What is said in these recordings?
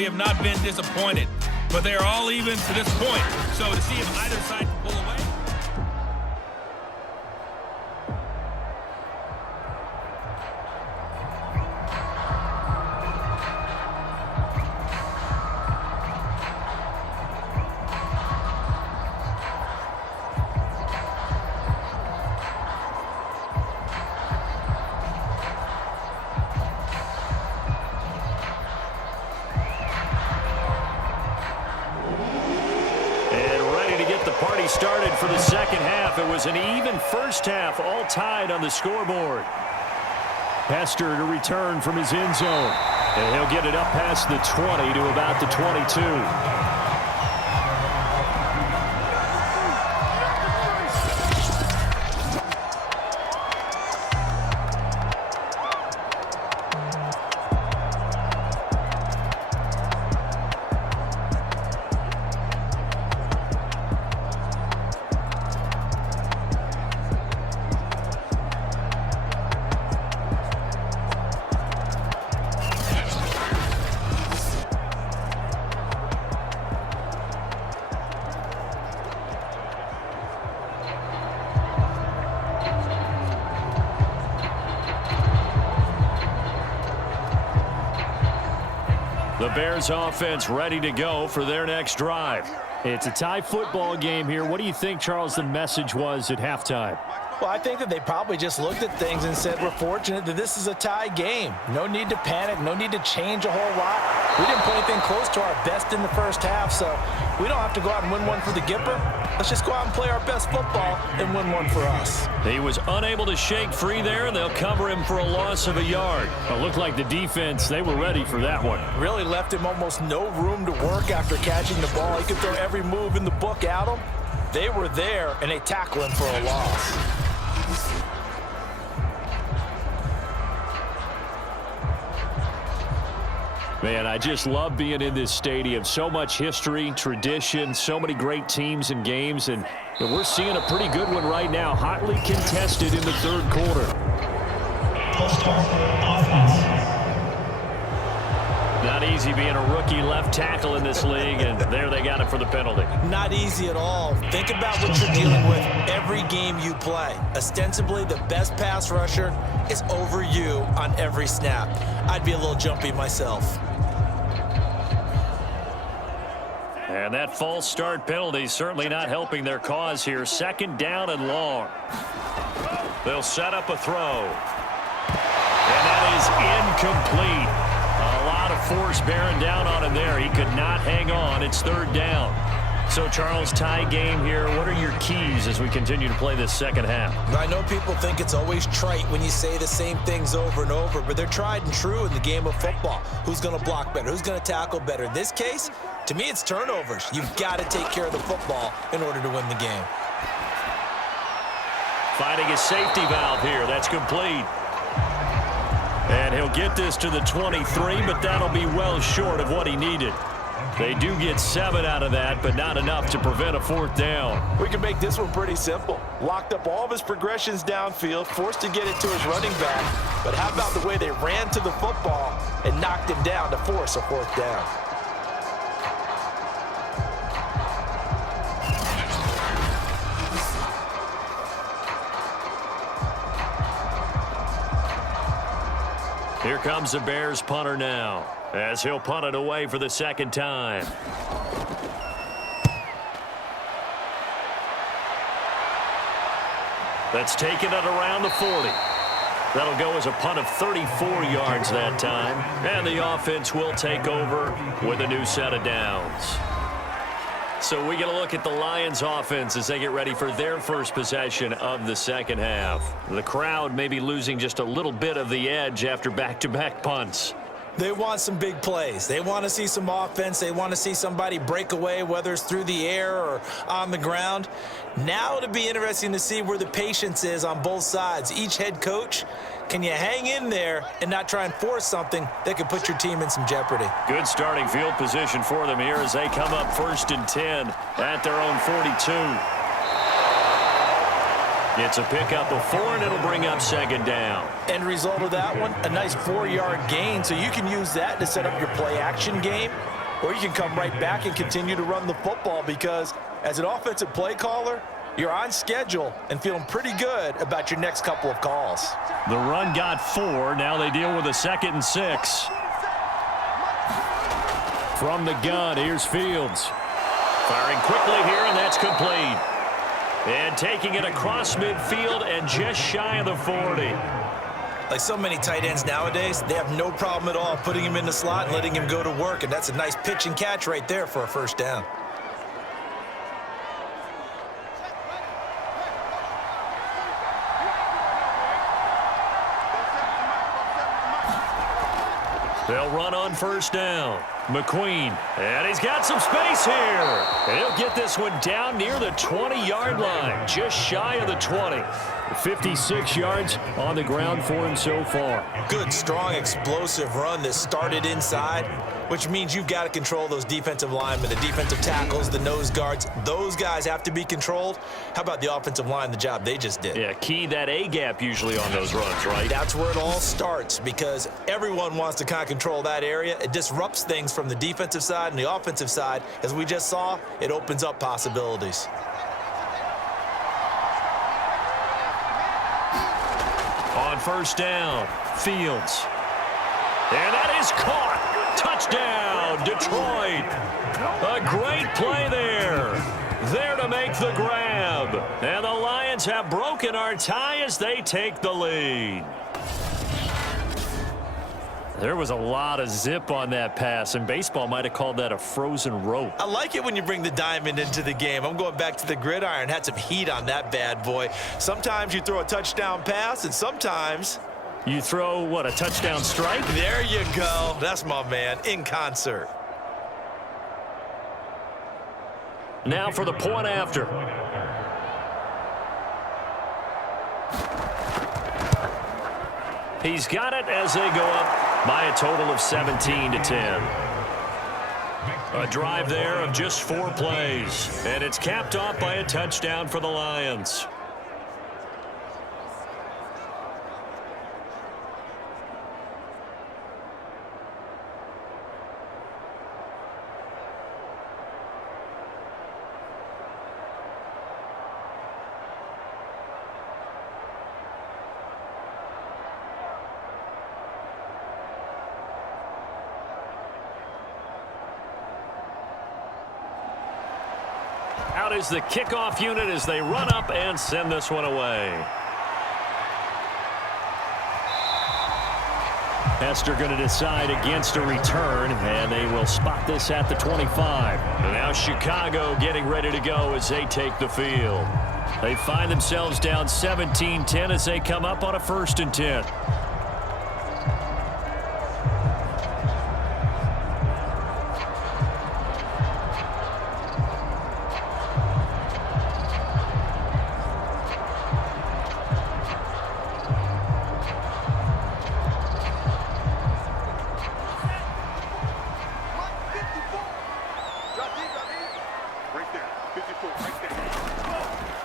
we have not been disappointed. But they are all even to this point. So to see if either side can pull away. Started for the second half. It was an even first half, all tied on the scoreboard. Hester to return from his end zone. And he'll get it up past the 20 to about the 22. The Bears offense ready to go for their next drive. It's a tie football game here. What do you think, Charles, the message was at halftime? Well, I think that they probably just looked at things and said, we're fortunate that this is a tie game. No need to panic. No need to change a whole lot. We didn't play anything close to our best in the first half, so we don't have to go out and win one for the Gipper. Let's just go out and play our best football and win one for us. He was unable to shake free there, and they'll cover him for a loss of a yard. It looked like the defense, they were ready for that one. Really left him almost no room to work after catching the ball. He could throw every move in the book at him. They were there, and they tackle him for a loss. Man, I just love being in this stadium. So much history, tradition, so many great teams and games, and we're seeing a pretty good one right now. Hotly contested in the third quarter. Not easy being a rookie left tackle in this league, and there they got it for the penalty. Not easy at all. Think about what you're dealing with every game you play. Ostensibly, the best pass rusher is over you on every snap. I'd be a little jumpy myself. And that false start penalty certainly not helping their cause here. Second down and long. They'll set up a throw. And that is incomplete. A lot of force bearing down on him there. He could not hang on. It's third down. So, Charles, tie game here. What are your keys as we continue to play this second half? I know people think it's always trite when you say the same things over and over, but they're tried and true in the game of football. Who's going to block better? Who's going to tackle better? In this case, to me, it's turnovers. You've got to take care of the football in order to win the game. Finding his safety valve here. That's complete. And he'll get this to the 23, but that'll be well short of what he needed. They do get 7 out of that, but not enough to prevent a fourth down. We can make this one pretty simple. Locked up all of his progressions downfield, forced to get it to his running back. But how about the way they ran to the football and knocked him down to force a fourth down? Here comes the Bears punter now, as he'll punt it away for the second time. That's taken it around the 40. That'll go as a punt of 34 yards that time. And the offense will take over with a new set of downs. So we get a look at the Lions offense as they get ready for their first possession of the second half. The crowd may be losing just a little bit of the edge after back-to-back punts. They want some big plays. They want to see some offense. They want to see somebody break away, whether it's through the air or on the ground. Now it'll be interesting to see where the patience is on both sides. Each head coach, can you hang in there and not try and force something that could put your team in some jeopardy? Good starting field position for them here as they come up 1st and 10 at their own 42. It's a pickup of 4, and it'll bring up second down. End result of that one, a nice 4-yard gain, so you can use that to set up your play-action game, or you can come right back and continue to run the football because as an offensive play caller, you're on schedule and feeling pretty good about your next couple of calls. The run got 4. Now they deal with a 2nd and 6. From the gun, here's Fields. Firing quickly here, and that's complete. And taking it across midfield and just shy of the 40. Like so many tight ends nowadays, they have no problem at all putting him in the slot and letting him go to work, and that's a nice pitch and catch right there for a first down. They'll run on first down. McQueen, and he's got some space here. And he'll get this one down near the 20-yard line, just shy of the 20. 56 yards on the ground for him so far. Good, strong, explosive run that started inside, which means you've got to control those defensive linemen, the defensive tackles, the nose guards. Those guys have to be controlled. How about the offensive line, the job they just did? Yeah, key that A-gap usually on those runs, right? That's where it all starts because everyone wants to kind of control that area. It disrupts things from the defensive side and the offensive side. As we just saw, it opens up possibilities. On first down, Fields. And that is caught. Touchdown, Detroit. A great play there. There to make the grab. And the Lions have broken our tie as they take the lead. There was a lot of zip on that pass, and baseball might have called that a frozen rope. I like it when you bring the diamond into the game. I'm going back to the gridiron. Had some heat on that bad boy. Sometimes you throw a touchdown pass, and sometimes you throw, what, a touchdown strike? There you go. That's my man, in concert. Now for the point after. He's got it as they go up by a total of 17-10. A drive there of just 4 plays, and it's capped off by a touchdown for the Lions. Out is the kickoff unit as they run up and send this one away. Hester going to decide against a return, and they will spot this at the 25. And now Chicago getting ready to go as they take the field. They find themselves down 17-10 as they come up on a 1st and 10.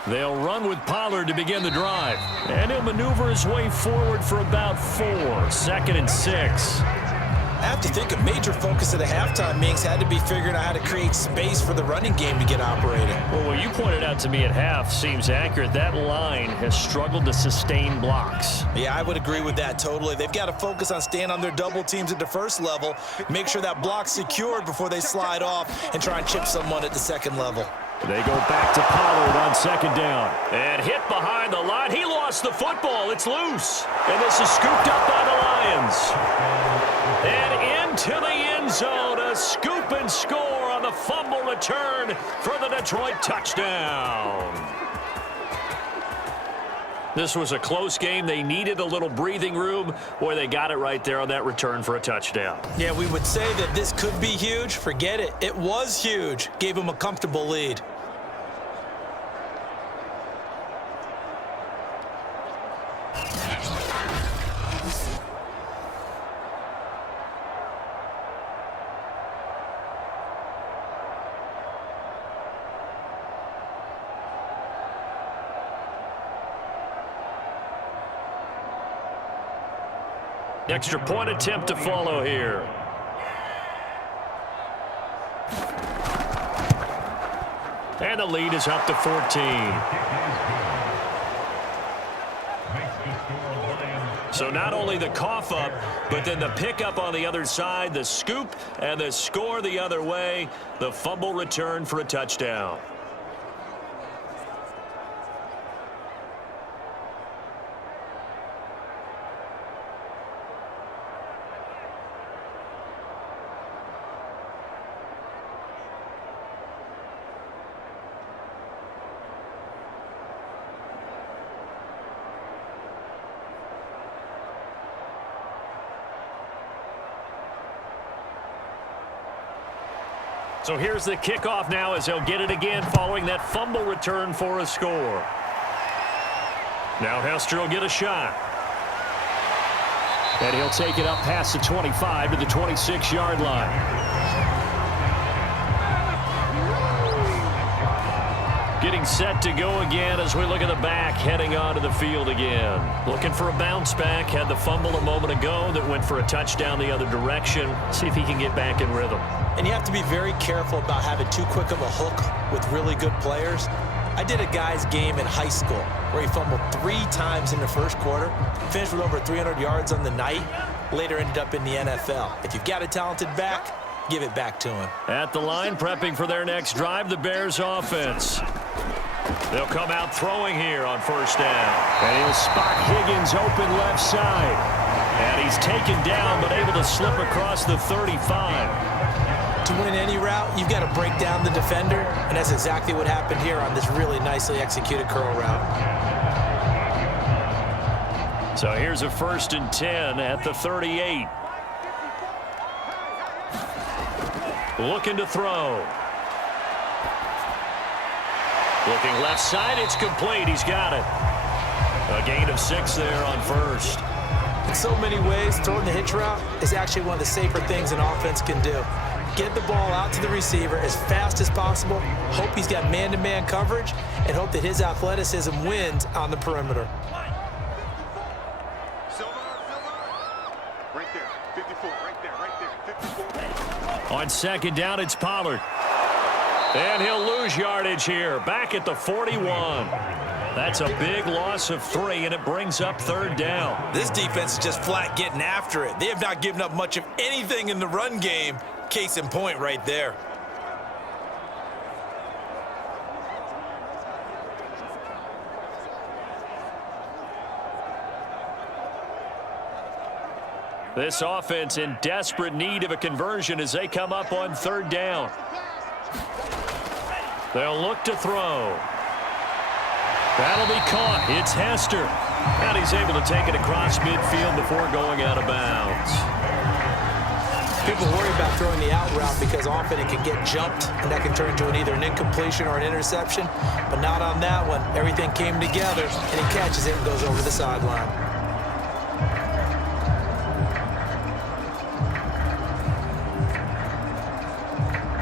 They'll run with Pollard to begin the drive. And he'll maneuver his way forward for about 4. 2nd and 6. I have to think a major focus of the halftime meetings had to be figuring out how to create space for the running game to get operating. Well, what you pointed out to me at half seems accurate. That line has struggled to sustain blocks. Yeah, I would agree with that totally. They've got to focus on staying on their double teams at the first level, make sure that block's secured before they slide off and try and chip someone at the second level. They go back to Pollard on 2nd down. And hit behind the line. He lost the football. It's loose. And this is scooped up by the Lions. And into the end zone. A scoop and score on the fumble return for the Detroit touchdown. This was a close game. They needed a little breathing room. Boy, they got it right there on that return for a touchdown. Yeah, we would say that this could be huge. Forget it. It was huge. Gave them a comfortable lead. Extra point attempt to follow here. And the lead is up to 14. So not only the cough up, but then the pickup on the other side, the scoop, and the score the other way. The fumble return for a touchdown. So here's the kickoff now as he'll get it again following that fumble return for a score. Now Hester will get a shot. And he'll take it up past the 25 to the 26-yard line. Getting set to go again as we look at the back heading onto the field again. Looking for a bounce back. Had the fumble a moment ago that went for a touchdown the other direction. See if he can get back in rhythm. And you have to be very careful about having too quick of a hook with really good players. I did a guy's game in high school where he fumbled 3 times in the first quarter, finished with over 300 yards on the night, later ended up in the NFL. If you've got a talented back, give it back to him. At the line, prepping for their next drive, the Bears offense. They'll come out throwing here on first down. And he'll spot Higgins open left side. And he's taken down but able to slip across the 35. To win any route, you've got to break down the defender, and that's exactly what happened here on this really nicely executed curl route. So here's a 1st and 10 at the 38. Looking to throw. Looking left side, it's complete. He's got it. A gain of 6 there on first. In so many ways, throwing the hitch route is actually one of the safer things an offense can do. Get the ball out to the receiver as fast as possible, hope he's got man-to-man coverage, and hope that his athleticism wins on the perimeter. Right there, 54, right there, 54. On second down, it's Pollard. And he'll lose yardage here, back at the 41. That's a big loss of 3, and it brings up 3rd down. This defense is just flat getting after it. They have not given up much of anything in the run game. Case in point right there. This offense in desperate need of a conversion as they come up on 3rd down. They'll look to throw. That'll be caught. It's Hester. And he's able to take it across midfield before going out of bounds. People worry about throwing the out route because often it can get jumped, and that can turn into either an incompletion or an interception. But not on that one. Everything came together, and he catches it and goes over the sideline.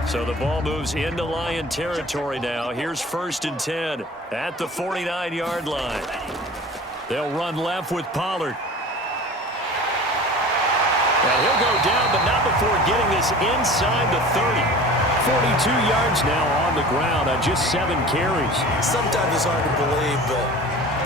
So the ball moves into Lion territory now. Here's 1st and 10 at the 49-yard line. They'll run left with Pollard. And he'll go down, but not before getting this inside the 30. 42 yards now on the ground on just 7 carries. Sometimes it's hard to believe, but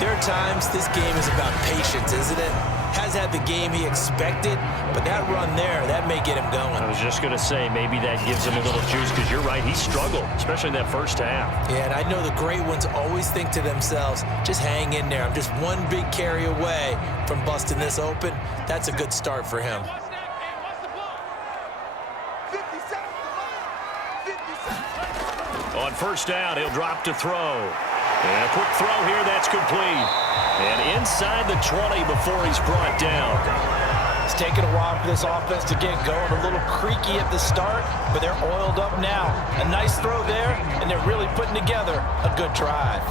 there are times this game is about patience, isn't it? Has had the game he expected, but that run there, that may get him going. I was just going to say, maybe that gives him a little juice, because you're right, he struggled, especially in that first half. Yeah, and I know the great ones always think to themselves, just hang in there. I'm just one big carry away from busting this open. That's a good start for him. On first down, he'll drop to throw. And a quick throw here, that's complete. And inside the 20 before he's brought down. It's taken a while for this offense to get going. A little creaky at the start, but they're oiled up now. A nice throw there, and they're really putting together a good drive.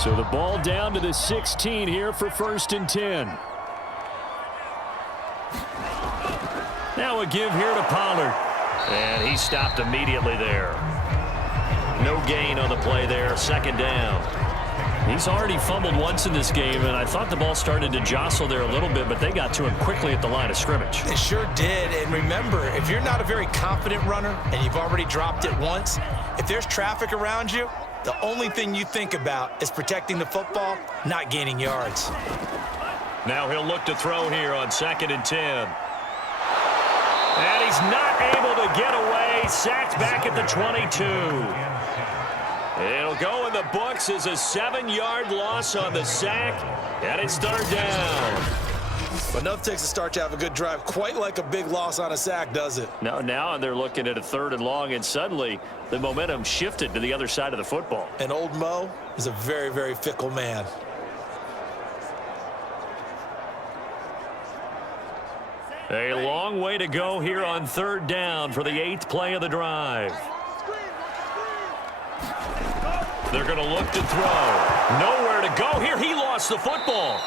So the ball down to the 16 here for 1st and 10. Now a give here to Pollard. And he stopped immediately there. No gain on the play there, 2nd down. He's already fumbled once in this game, and I thought the ball started to jostle there a little bit, but they got to him quickly at the line of scrimmage. It sure did. And remember, if you're not a very confident runner and you've already dropped it once, if there's traffic around you, the only thing you think about is protecting the football, not gaining yards. Now he'll look to throw here on 2nd and 10. And he's not able to get away. Sacked back at the 22. It'll go in the books as a 7-yard loss on the sack, and it's 3rd down. But nothing takes a start to have a good drive, quite like a big loss on a sack, does it? Now they're looking at a 3rd and long, and suddenly the momentum shifted to the other side of the football. And old Mo is a very, very fickle man. A long way to go here on 3rd down for the 8th play of the drive. They're going to look to throw. Nowhere to go here. He lost the football.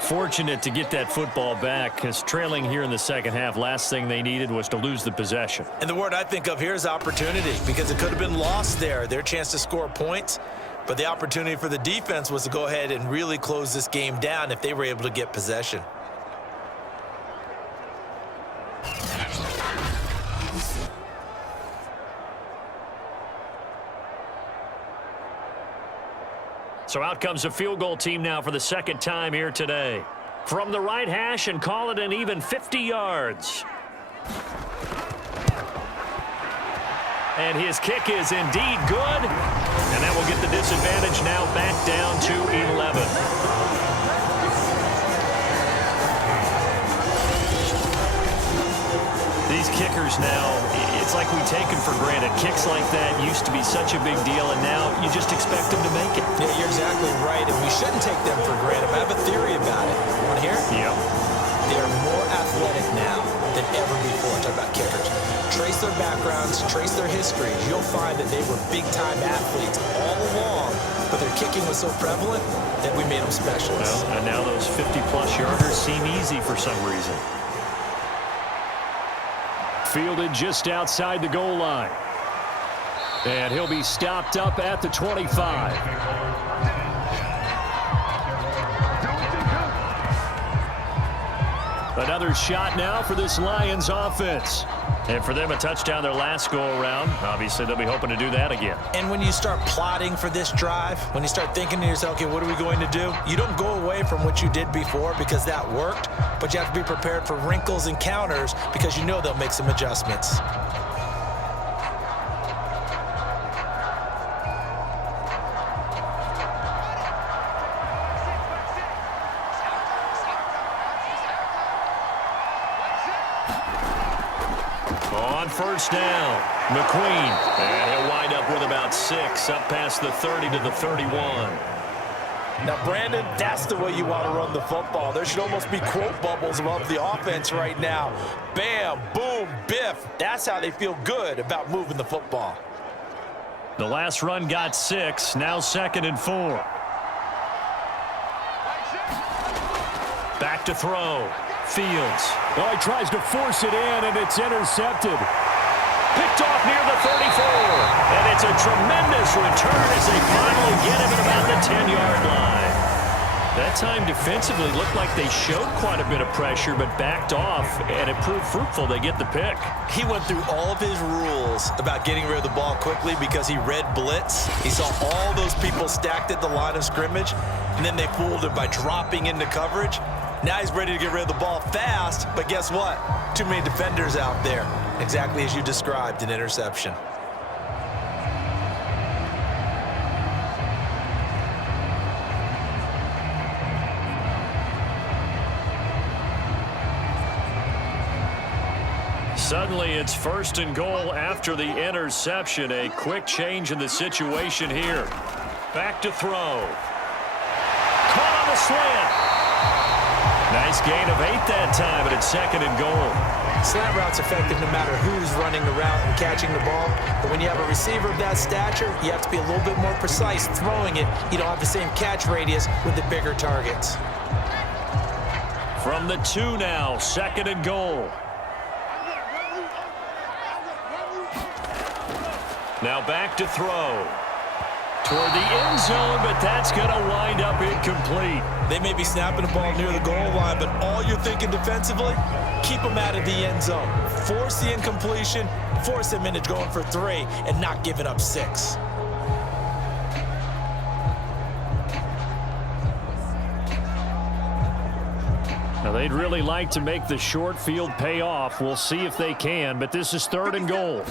Fortunate to get that football back, because trailing here in the second half, last thing they needed was to lose the possession. And the word I think of here is opportunity, because it could have been lost there, their chance to score points. But the opportunity for the defense was to go ahead and really close this game down if they were able to get possession. So out comes a field goal team now for the 2nd time here today. From the right hash, and call it an even 50 yards. And his kick is indeed good. And that will get the disadvantage now back down to 11. These kickers now, it's like we take them for granted. Kicks like that used to be such a big deal, and now you just expect them to make it. Yeah, you're exactly right, and we shouldn't take them for granted. I have a theory about it. Want to hear it? Yeah. They are more athletic now than ever before. Talk about kickers. Trace their backgrounds, trace their histories. You'll find that they were big-time athletes all along, but their kicking was so prevalent that we made them specialists. Well, and now those 50-plus yarders seem easy for some reason. Fielded just outside the goal line. And he'll be stopped up at the 25. Another shot now for this Lions offense. And for them, a touchdown their last go-around. Obviously, they'll be hoping to do that again. And when you start plotting for this drive, when you start thinking to yourself, okay, what are we going to do? You don't go away from what you did before because that worked, but you have to be prepared for wrinkles and counters because you know they'll make some adjustments. On 1st down, McQueen. And he'll wind up with about 6, up past the 30 to the 31. Now, Brandon, that's the way you want to run the football. There should almost be quote bubbles above the offense right now. Bam, boom, biff. That's how they feel good about moving the football. The last run got 6, now 2nd and 4. Back to throw. Fields. Oh, he tries to force it in, and it's intercepted. Picked off near the 34. And it's a tremendous return as they finally get him at about the 10-yard line. That time defensively looked like they showed quite a bit of pressure, but backed off, and it proved fruitful. They get the pick. He went through all of his rules about getting rid of the ball quickly because he read blitz. He saw all those people stacked at the line of scrimmage, and then they fooled him by dropping into coverage. Now he's ready to get rid of the ball fast, but guess what? Too many defenders out there. Exactly as you described, an interception. Suddenly it's 1st and goal after the interception. A quick change in the situation here. Back to throw. Caught on the slant. Nice gain of 8 that time, but it's 2nd and goal. Slant route's effective no matter who's running the route and catching the ball. But when you have a receiver of that stature, you have to be a little bit more precise throwing it. You don't have the same catch radius with the bigger targets. From the 2 now, 2nd and goal. Now back to throw. Toward the end zone, but that's going to wind up incomplete. They may be snapping the ball near the goal line, but all you're thinking defensively, keep them out of the end zone. Force the incompletion, force them into going for 3, and not giving up 6. Now, they'd really like to make the short field pay off. We'll see if they can, but this is 3rd and goal.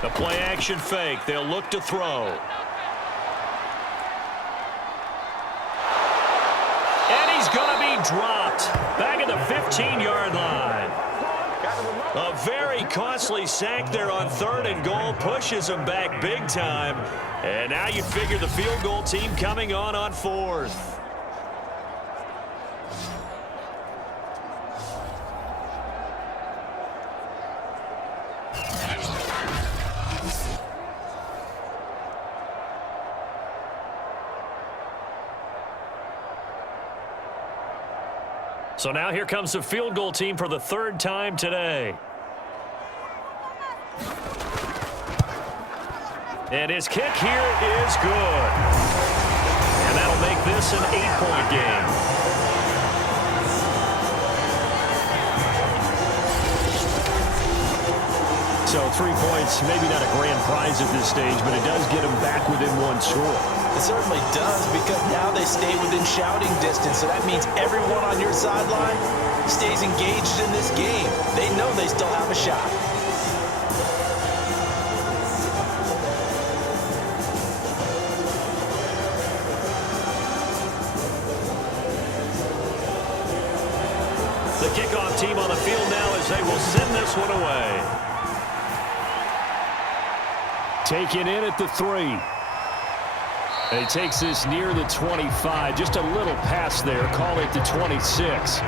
The play action fake. They'll look to throw. And he's going to be dropped back at the 15-yard line. A very costly sack there on 3rd and goal. Pushes him back big time. And now you figure the field goal team coming on 4th. So now here comes the field goal team for the 3rd time today. And his kick here is good. And that'll make this an 8-point game. So 3 points, maybe not a grand prize at this stage, but it does get them back within 1 score. It certainly does, because now they stay within shouting distance, so that means everyone on your sideline stays engaged in this game. They know they still have a shot. The kickoff team on the field now as they will send this one away. Taken in at the 3. And he takes this near the 25. Just a little pass there. Call it the 26.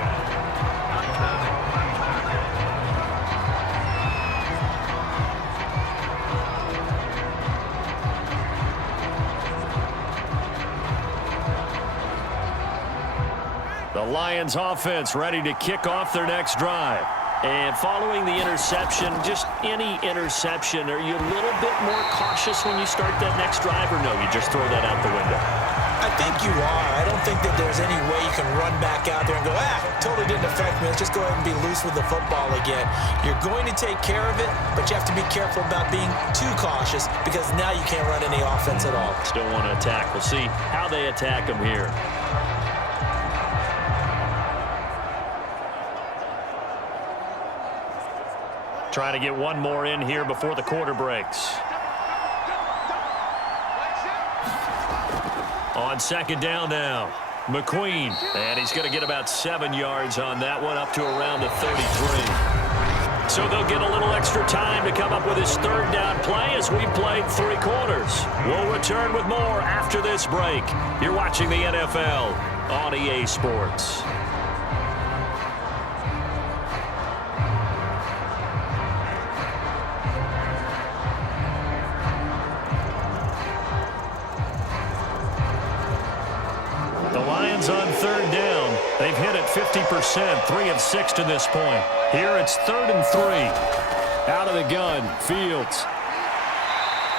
The Lions offense ready to kick off their next drive. And following the interception, just any interception, are you a little bit more cautious when you start that next drive, or no, you just throw that out the window? I think you are. I don't think that there's any way you can run back out there and go, totally didn't affect me. Let's just go ahead and be loose with the football again. You're going to take care of it, but you have to be careful about being too cautious, because now you can't run any offense at all. Still want to attack. We'll see how they attack them here. Trying to get one more in here before the quarter breaks. On 2nd down now, McQueen. And he's going to get about 7 yards on that one, up to around the 33. So they'll get a little extra time to come up with his 3rd down play as we've played 3 quarters. We'll return with more after this break. You're watching the NFL on EA Sports. On 3rd down, they've hit it 50%, 3 of 6 to this point. Here it's 3rd and 3. Out of the gun, Fields.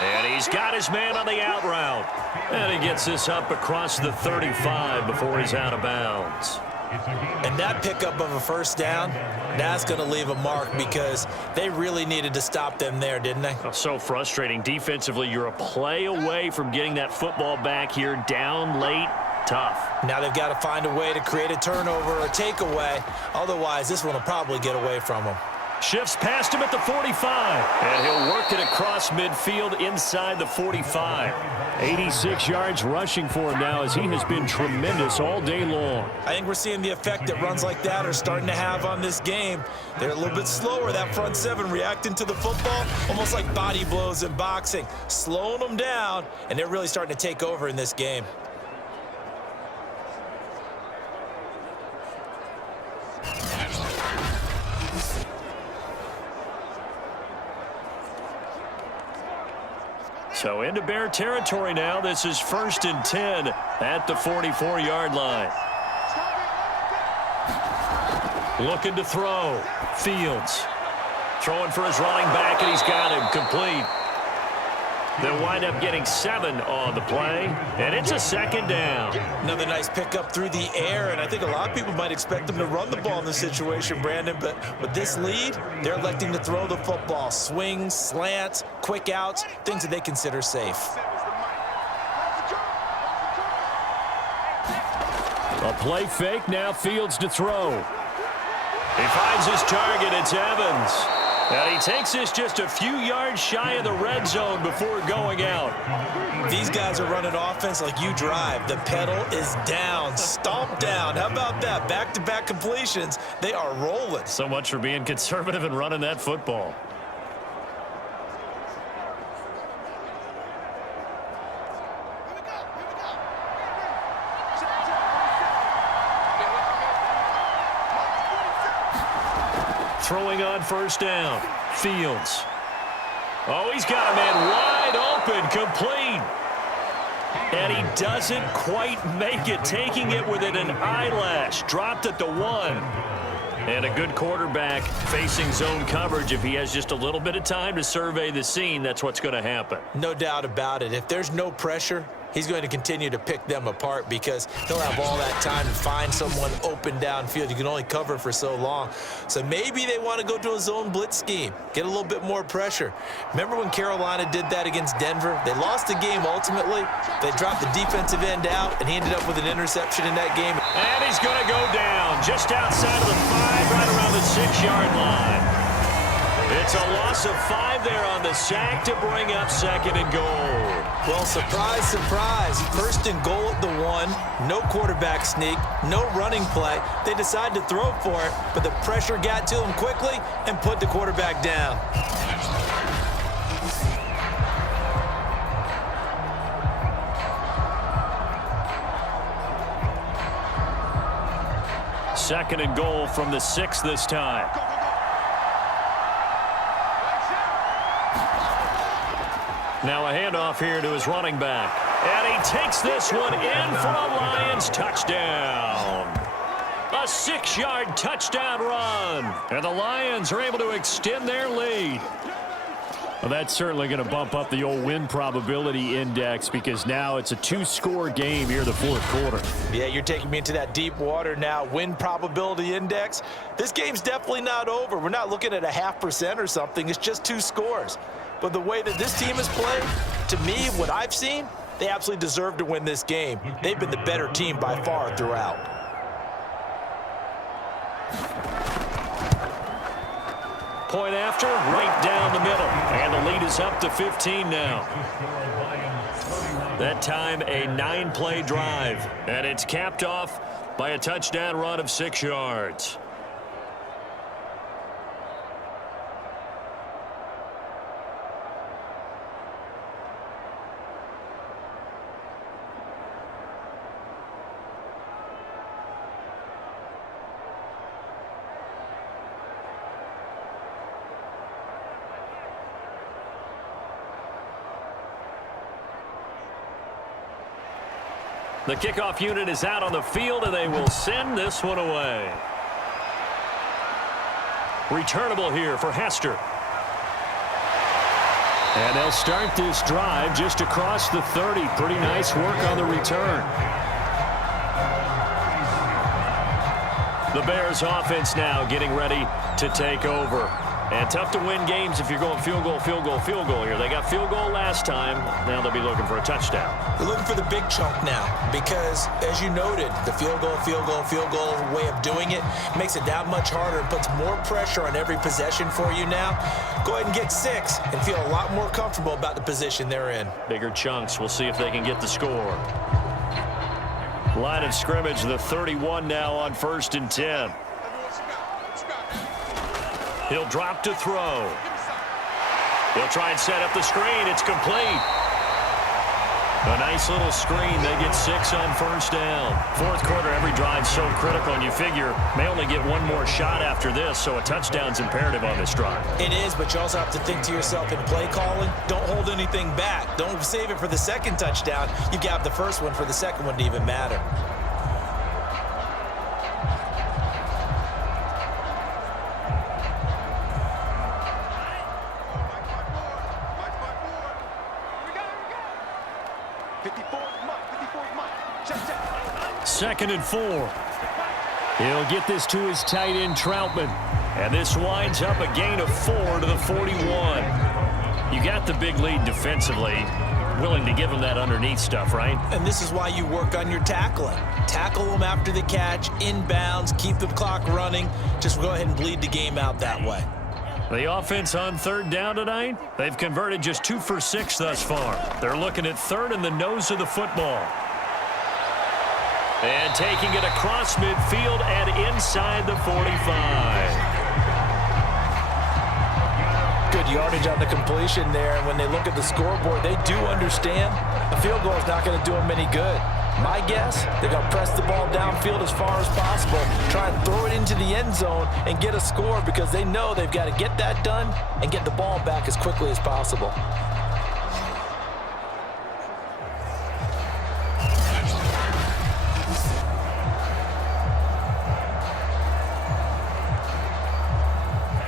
And he's got his man on the out route. And he gets this up across the 35 before he's out of bounds. And that pickup of a 1st down, that's going to leave a mark, because they really needed to stop them there, didn't they? So frustrating. Defensively, you're a play away from getting that football back here, down late. Tough. Now they've got to find a way to create a turnover or takeaway. Otherwise, this one will probably get away from them. Shifts past him at the 45. And he'll work it across midfield inside the 45. 86 yards rushing for him now, as he has been tremendous all day long. I think we're seeing the effect that runs like that are starting to have on this game. They're a little bit slower, that front 7 reacting to the football, almost like body blows in boxing, slowing them down, and they're really starting to take over in this game. So into Bear territory now. This is 1st and 10 at the 44-yard line. Looking to throw. Fields throwing for his running back, and he's got him complete. They'll wind up getting 7 on the play, and it's a second down. Another nice pickup through the air, and I think a lot of people might expect them to run the ball in this situation, Brandon, but with this lead, they're electing to throw the football. Swings, slants, quick outs, things that they consider safe. A play fake, now Fields to throw. He finds his target, it's Evans. And he takes this just a few yards shy of the red zone before going out. These guys are running offense like you drive. The pedal is down, stomp down. How about that? Back-to-back completions. They are rolling. So much for being conservative and running that football. Throwing on first down. Fields. Oh, he's got a man wide open, complete. And he doesn't quite make it, taking it within an eyelash. Dropped at the 1. And a good quarterback facing zone coverage. If he has just a little bit of time to survey the scene, that's what's going to happen. No doubt about it. If there's no pressure, he's going to continue to pick them apart because he'll have all that time to find someone open downfield. You can only cover for so long. So maybe they want to go to a zone blitz scheme, get a little bit more pressure. Remember when Carolina did that against Denver? They lost the game ultimately. They dropped the defensive end out, and he ended up with an interception in that game. And he's going to go down just outside of the 5, right around the 6-yard line. It's a loss of 5 there on the sack to bring up 2nd and goal. Well, surprise, surprise. 1st and goal at the 1. No quarterback sneak, no running play. They decide to throw for it, but the pressure got to them quickly and put the quarterback down. Second and goal from the 6 this time. Now a handoff here to his running back. And he takes this one in for a Lions touchdown. A 6-yard touchdown run. And the Lions are able to extend their lead. Well, that's certainly going to bump up the old win probability index because now it's a 2-score game here in the 4th quarter. Yeah, you're taking me into that deep water now. Win probability index. This game's definitely not over. We're not looking at a 0.5% or something. It's just 2 scores. But the way that this team has played, to me, what I've seen, they absolutely deserve to win this game. They've been the better team by far throughout. Point after, right down the middle. And the lead is up to 15 now. That time, a 9-play drive. And it's capped off by a touchdown run of 6 yards. The kickoff unit is out on the field, and they will send this one away. Returnable here for Hester. And they'll start this drive just across the 30. Pretty nice work on the return. The Bears offense now getting ready to take over. And tough to win games if you're going field goal, field goal, field goal here. They got field goal last time. Now they'll be looking for a touchdown. They're looking for the big chunk now because, as you noted, the field goal way of doing it makes it that much harder and puts more pressure on every possession for you now. Go ahead and get 6 and feel a lot more comfortable about the position they're in. Bigger chunks. We'll see if they can get the score. Line of scrimmage, the 31 now on 1st and 10. He'll drop to throw. He'll try and set up the screen. It's complete. A nice little screen. They get 6 on 1st down. 4th quarter, every drive so critical, and you figure may only get one more shot after this, so a touchdown's imperative on this drive. It is, but you also have to think to yourself in play calling, don't hold anything back. Don't save it for the 2nd touchdown. You got the 1st one for the 2nd one to even matter. 2nd and 4. He'll get this to his tight end, Troutman. And this winds up a gain of 4 to the 41. You got the big lead defensively. Willing to give him that underneath stuff, right? And this is why you work on your tackling. Tackle them after the catch, inbounds, keep the clock running. Just go ahead and bleed the game out that way. The offense on 3rd down tonight, they've converted just 2 for 6 thus far. They're looking at 3rd in the nose of the football. And taking it across midfield and inside the 45. Good yardage on the completion there. And when they look at the scoreboard, they do understand a field goal is not going to do them any good. My guess, they're going to press the ball downfield as far as possible, try and throw it into the end zone and get a score because they know they've got to get that done and get the ball back as quickly as possible.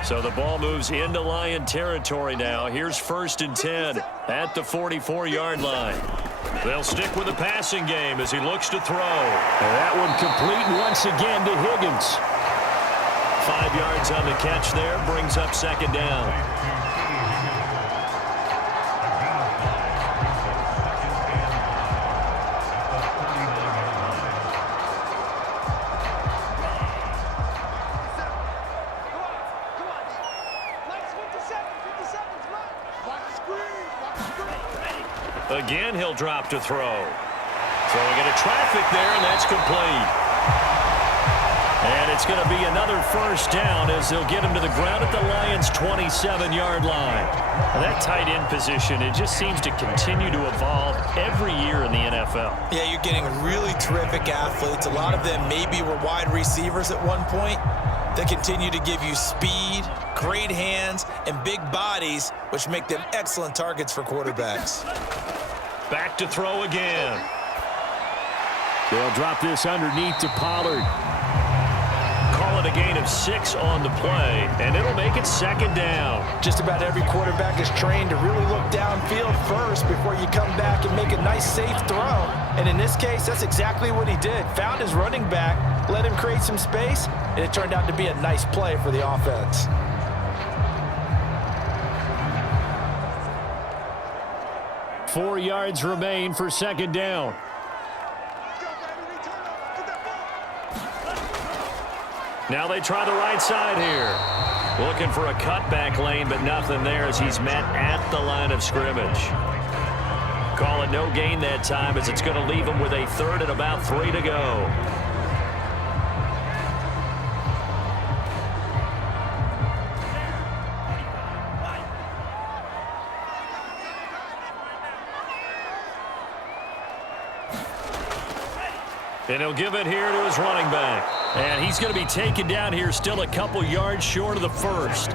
So the ball moves into Lion territory now. Here's 1st and 10 at the 44-yard line. They'll stick with the passing game as he looks to throw. And that one complete once again to Higgins. 5 yards on the catch there, brings up 2nd down. Again, he'll drop to throw. Throwing into traffic there, and that's complete. And it's going to be another 1st down as they'll get him to the ground at the Lions' 27-yard line. Well, that tight end position, it just seems to continue to evolve every year in the NFL. Yeah, you're getting really terrific athletes. A lot of them maybe were wide receivers at one point. They continue to give you speed, great hands, and big bodies, which make them excellent targets for quarterbacks. Back to throw again. They'll drop this underneath to Pollard. Call it a gain of 6 on the play, and it'll make it 2nd down. Just about every quarterback is trained to really look downfield first before you come back and make a nice, safe throw. And in this case, that's exactly what he did. Found his running back, let him create some space, and it turned out to be a nice play for the offense. 4 yards remain for 2nd down. Now they try the right side here. Looking for a cutback lane, but nothing there as he's met at the line of scrimmage. Call it no gain that time as it's going to leave him with a 3rd and about 3 to go. And he'll give it here to his running back. And he's going to be taken down here still a couple yards short of the 1st.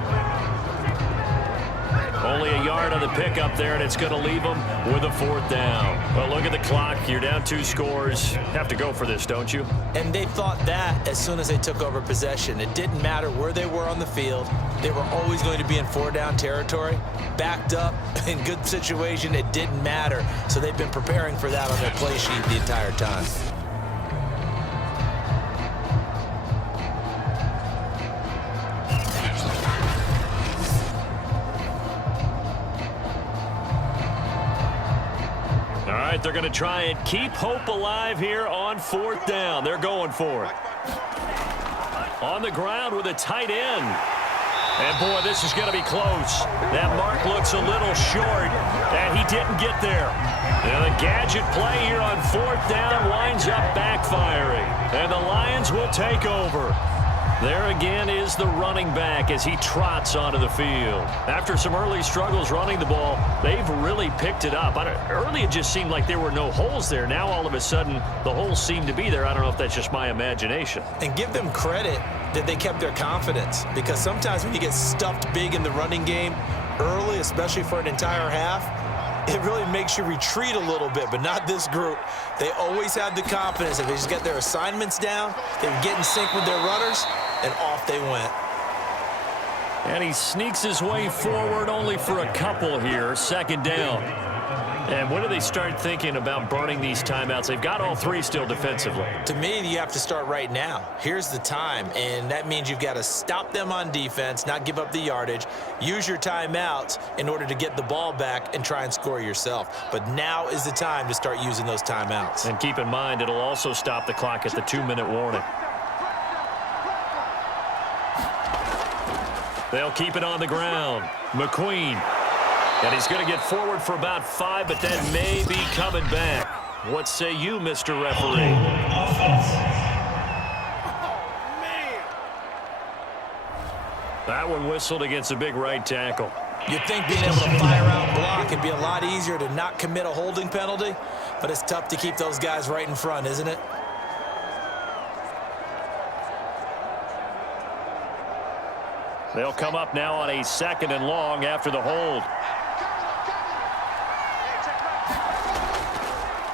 Only a yard on the pickup there, and it's going to leave him with a 4th down. But look at the clock. You're down 2 scores. Have to go for this, don't you? And they thought that as soon as they took over possession. It didn't matter where they were on the field. They were always going to be in 4-down territory. Backed up, in good situation, it didn't matter. So they've been preparing for that on their play sheet the entire time. They're going to try and keep hope alive here on 4th down. They're going for it. On the ground with a tight end. And, boy, this is going to be close. That mark looks a little short, and he didn't get there. And the gadget play here on 4th down winds up backfiring. And the Lions will take over. There again is the running back as he trots onto the field. After some early struggles running the ball, they've really picked it up. Early it just seemed like there were no holes there. Now all of a sudden the holes seem to be there. I don't know if that's just my imagination. And give them credit that they kept their confidence, because sometimes when you get stuffed big in the running game early, especially for an entire half, it really makes you retreat a little bit, but not this group. They always have the confidence. If they just get their assignments down, they would get in sync with their runners, and off they went. And he sneaks his way forward only for a couple here. 2nd down. And when do they start thinking about burning these timeouts? They've got all three still defensively. To me, you have to start right now. Here's the time, and that means you've got to stop them on defense, not give up the yardage, use your timeouts in order to get the ball back and try and score yourself. But now is the time to start using those timeouts. And keep in mind, it'll also stop the clock at the 2-minute warning. They'll keep it on the ground. McQueen. And he's going to get forward for about 5, but that may be coming back. What say you, Mr. Referee? That one whistled against a big right tackle. You'd think being able to fire out block would be a lot easier to not commit a holding penalty, but it's tough to keep those guys right in front, isn't it? They'll come up now on a 2nd and long after the hold.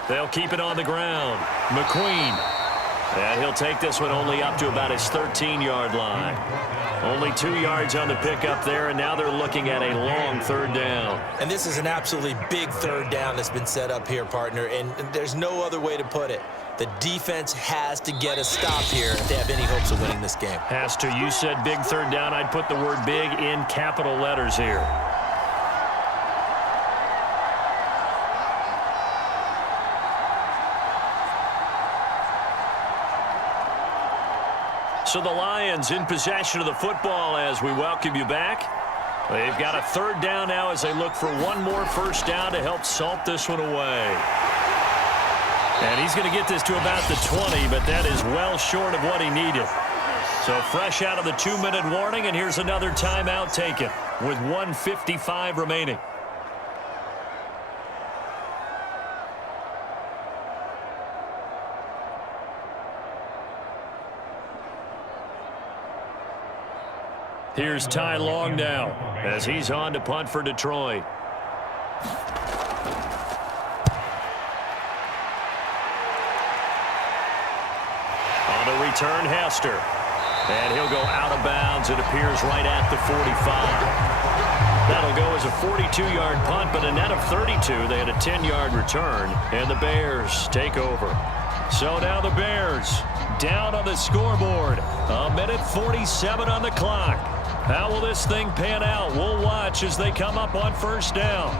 They'll keep it on the ground. McQueen. And he'll take this one only up to about his 13-yard line. Only 2 yards on the pickup there, and now they're looking at a long 3rd down. And this is an absolutely big 3rd down that's been set up here, partner, and there's no other way to put it. The defense has to get a stop here if they have any hopes of winning this game. Has to. You said big 3rd down. I'd put the word big in capital letters here. So the Lions in possession of the football as we welcome you back. They've got a 3rd down now as they look for one more 1st down to help salt this one away. And he's going to get this to about the 20, but that is well short of what he needed. So fresh out of the 2-minute warning, and here's another timeout taken with 1:55 remaining. Here's Ty Long now as he's on to punt for Detroit. On the return, Hester. And he'll go out of bounds, it appears, right at the 45. That'll go as a 42-yard punt, but a net of 32. They had a 10-yard return, and the Bears take over. So now the Bears down on the scoreboard. 1:47 on the clock. How will this thing pan out? We'll watch as they come up on 1st down.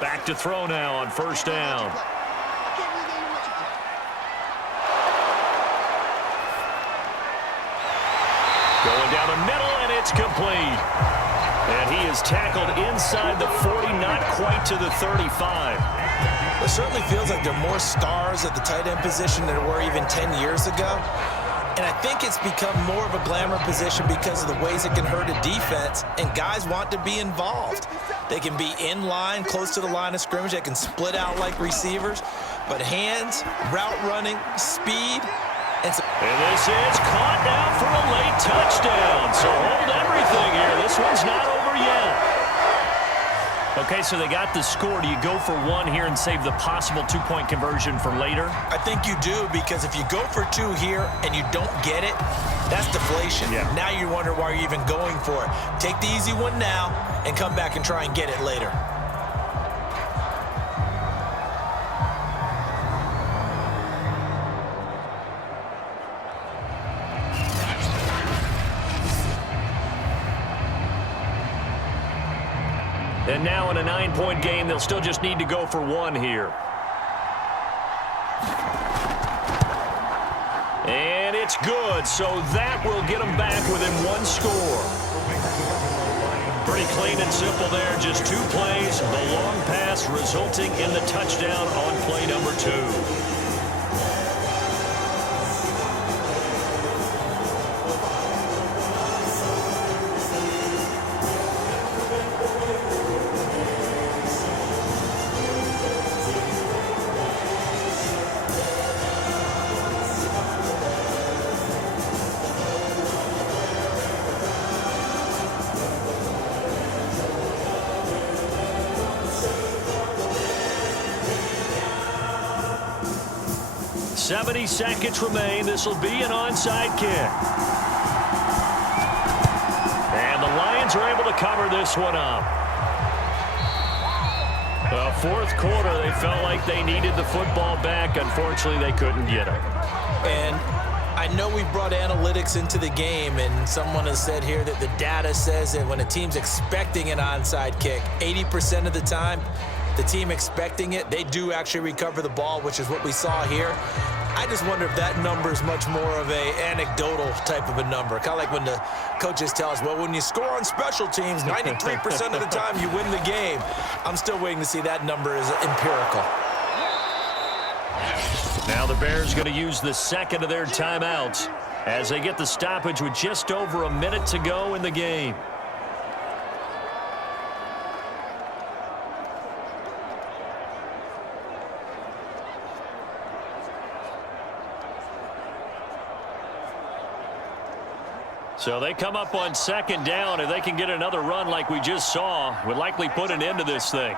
Back to throw now on 1st down. Going down the middle, and it's complete. And he is tackled inside the 40, not quite to the 35. It certainly feels like there are more stars at the tight end position than there were even 10 years ago. And I think it's become more of a glamour position because of the ways it can hurt a defense, and guys want to be involved. They can be in line, close to the line of scrimmage. They can split out like receivers. But hands, route running, speed, and this is caught now for a late touchdown. So hold everything here. This one's not over yet. Okay, so they got the score. Do you go for one here and save the possible 2-point conversion for later? I think you do, because if you go for 2 here and you don't get it, that's deflation. Yeah. Now you wonder why you're even going for it. Take the easy one now and come back and try and get it later. And now in a 9-point game, they'll still just need to go for 1 here. And it's good, so that will get them back within 1 score. Pretty clean and simple there, just 2 plays, the long pass resulting in the touchdown on play number 2. 70 seconds remain. This will be an onside kick. And the Lions are able to cover this one up. Well, fourth quarter, they felt like they needed the football back. Unfortunately, they couldn't get it. And I know we brought analytics into the game, and someone has said here that the data says that when a team's expecting an onside kick, 80% of the time, the team expecting it, they do actually recover the ball, which is what we saw here. I just wonder if that number is much more of a anecdotal type of a number. Kind of like when the coaches tell us, well, when you score on special teams, 93% of the time you win the game. I'm still waiting to see that number is empirical. Now the Bears going to use the second of their timeouts as they get the stoppage with just over a minute to go in the game. So they come up on second down. If they can get another run like we just saw, would likely put an end to this thing.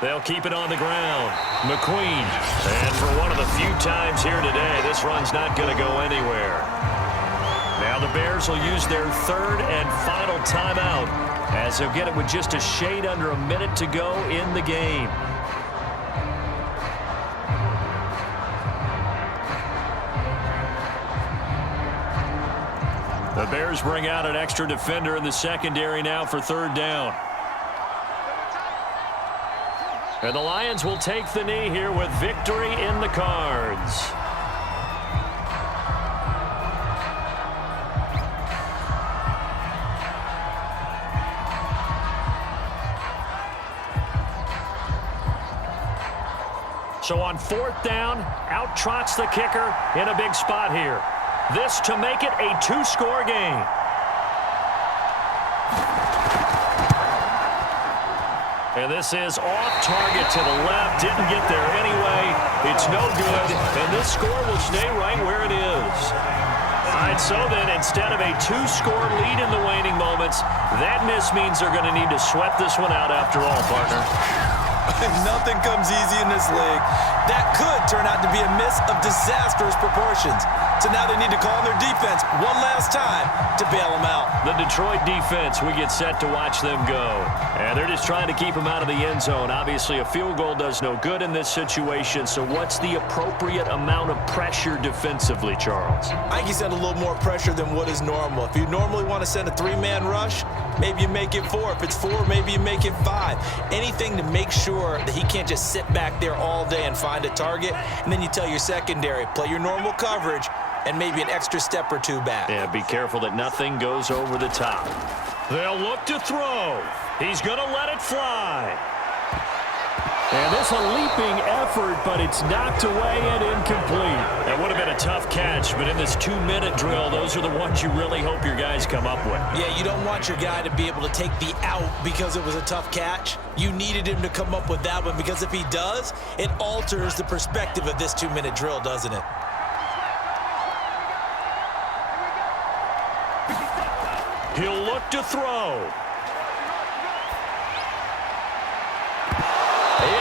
They'll keep it on the ground. McQueen. And for one of the few times here today, this run's not going to go anywhere. Now the Bears will use their third and final timeout as they'll get it with just a shade under a minute to go in the game. The Bears bring out an extra defender in the secondary now for third down. And the Lions will take the knee here with victory in the cards. So on fourth down, out trots the kicker in a big spot here. This to make it a two-score game. And this is off target to the left. Didn't get there anyway. It's no good. And this score will stay right where it is. All right, so then instead of a two-score lead in the waning moments, that miss means they're going to need to sweat this one out after all, partner. Nothing comes easy in this league. That could turn out to be a miss of disastrous proportions. So now they need to call on their defense one last time to bail them out. The Detroit defense, we get set to watch them go. And they're just trying to keep them out of the end zone. Obviously, a field goal does no good in this situation. So what's the appropriate amount of pressure defensively, Charles? I think you send a little more pressure than what is normal. If you normally want to send a three-man rush, maybe you make it 4. If it's 4, maybe you make it 5. Anything to make sure that he can't just sit back there all day and find a target. And then you tell your secondary, play your normal coverage, and maybe an extra step or two back. Yeah, be careful that nothing goes over the top. They'll look to throw. He's going to let it fly. And this a leaping effort, but it's knocked away and incomplete. That would have been a tough catch, but in this 2-minute drill, those are the ones you really hope your guys come up with. Yeah, you don't want your guy to be able to take the out because it was a tough catch. You needed him to come up with that one because if he does, it alters the perspective of this 2-minute drill, doesn't it? He'll look to throw.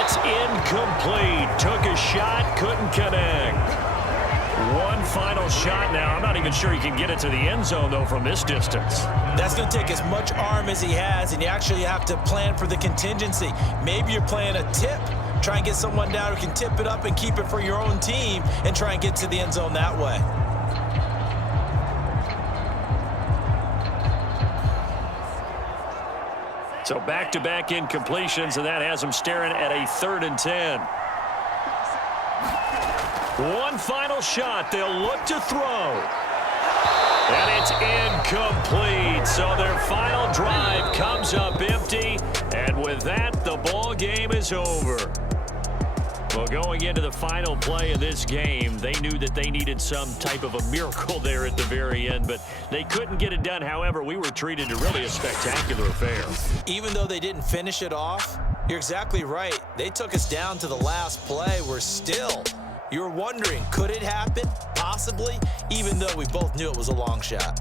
It's incomplete. Took a shot, couldn't connect. One final shot now. I'm not even sure he can get it to the end zone, though, from this distance. That's going to take as much arm as he has, and you actually have to plan for the contingency. Maybe you're playing a tip. Try and get someone down who can tip it up and keep it for your own team and try and get to the end zone that way. So back-to-back incompletions, and that has them staring at a 3rd and 10. One final shot. They'll look to throw. And it's incomplete. So their final drive comes up empty. And with that, the ball game is over. Well, going into the final play of this game, they knew that they needed some type of a miracle there at the very end, but they couldn't get it done. However, we were treated to really a spectacular affair. Even though they didn't finish it off, you're exactly right. They took us down to the last play. We're still, you're wondering, could it happen? Possibly, even though we both knew it was a long shot.